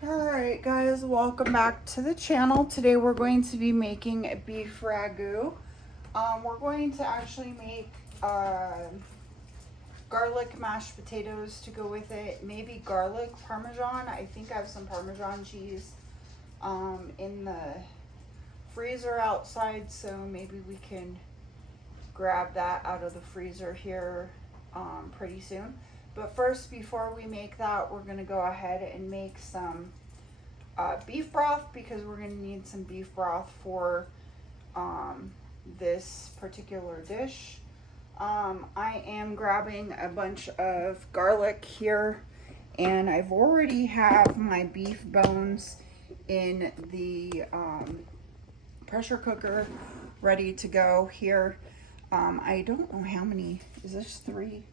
Alright guys, welcome back to the channel. Today we're going to be making a beef ragu. We're going to actually make garlic mashed potatoes to go with it. Maybe garlic parmesan. I think I have some parmesan cheese in the freezer outside, so maybe we can grab that out of the freezer here pretty soon. But first, before we make that, we're going to go ahead and make some beef broth, because we're going to need some beef broth for this particular dish. I am grabbing a bunch of garlic here, and I've already have my beef bones in the pressure cooker ready to go here. I don't know how many, is this three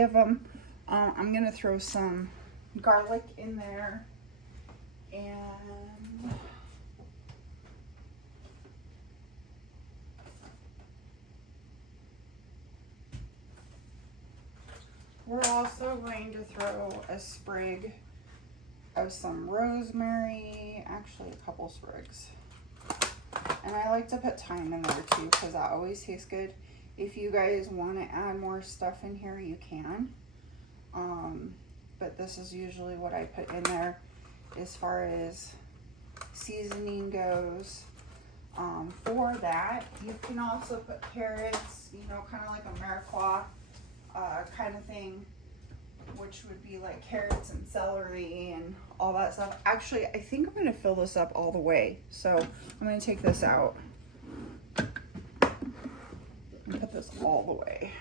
of them. I'm gonna throw some garlic in there, and we're also going to throw a sprig of some rosemary, actually a couple sprigs. And I like to put thyme in there too, because that always tastes good. If you guys want to add more stuff in here, you can. But this is usually what I put in there as far as seasoning goes. For that, you can also put carrots, you know, kind of like a mirepoix kind of thing, which would be like carrots and celery and all that stuff. Actually, I think I'm going to fill this up all the way. So I'm going to take this out and put this all the way.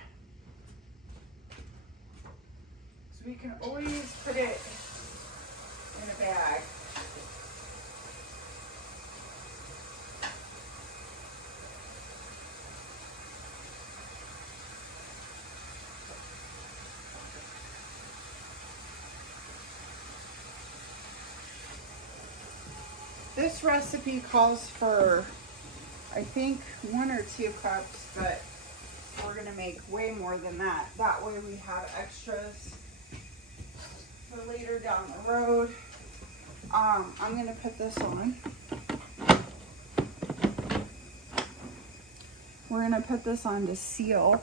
So we can always put it in a bag. This recipe calls for, I think, 1 or 2 cups, but we're gonna make way more than that. That way we have extras for later down the road. I'm gonna put this on. We're gonna put this on to seal.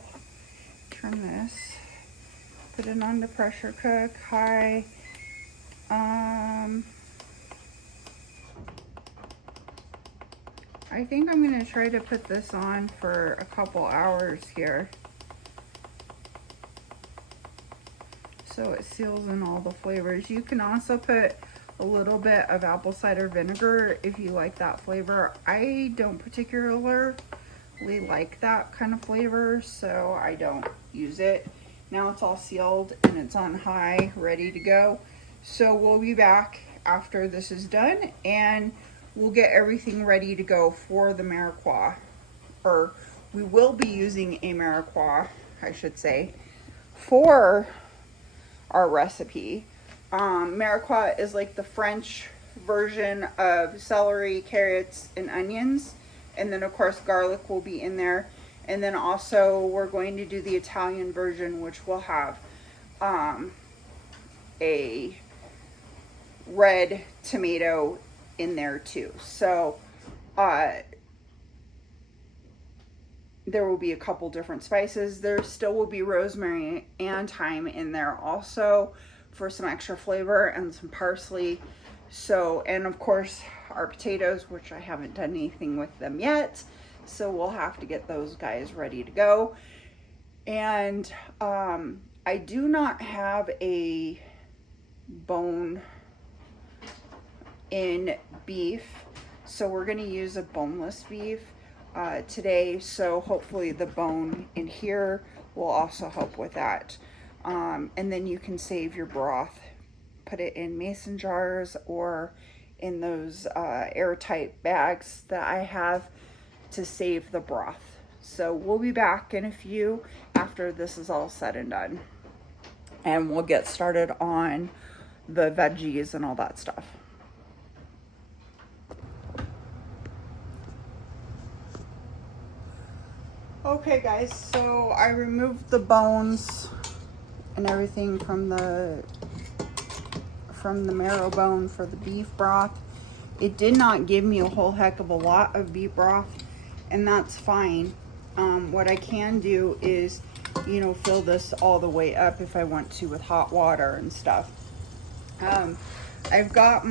Turn this. Put it on to pressure cook, high. I think I'm gonna try to put this on for a couple hours here, so it seals in all the flavors. You can also put a little bit of apple cider vinegar if you like that flavor. I don't particularly like that kind of flavor, so I don't use it. Now it's all sealed and it's on high, ready to go. So we'll be back after this is done, and we'll get everything ready to go for the mirepoix, or we will be using a mirepoix, I should say, for our recipe. Mirepoix is like the French version of celery, carrots, and onions. And then of course garlic will be in there. And then also we're going to do the Italian version, which will have a red tomato in there too. So there will be a couple different spices. There still will be rosemary and thyme in there also for some extra flavor, and some parsley. So, and of course our potatoes, which I haven't done anything with them yet, so we'll have to get those guys ready to go. And I do not have a bone in beef, so we're going to use a boneless beef today, so hopefully the bone in here will also help with that. And then you can save your broth, put it in mason jars or in those airtight bags that I have to save the broth. So we'll be back in a few after this is all said and done, and we'll get started on the veggies and all that stuff. Okay guys, so I removed the bones and everything from the from the marrow bone for the beef broth. It did not give me a whole heck of a lot of beef broth, and that's fine. What I can do is, you know, fill this all the way up if I want to with hot water and stuff. I've got